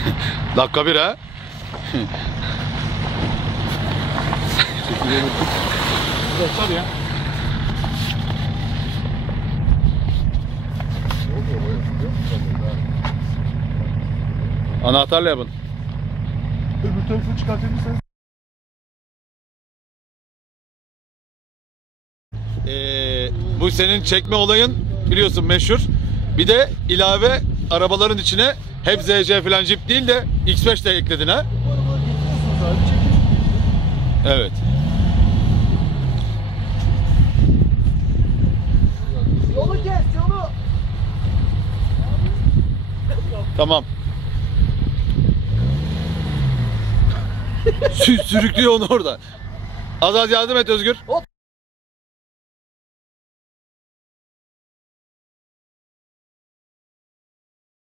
Dakika bir ha. Geçer ya. Anahtarla yapın. Öbür tarafını çıkartabilirseniz. Ee, bu senin çekme olayın biliyorsun meşhur. Bir de ilave arabaların içine hep ZC falan Jeep değil de X5 de ekledin ha. Evet. Yolu kes yolu. Tamam. Sü- Sürüklüyor onu orada. Az az yardım et Özgür. Hop.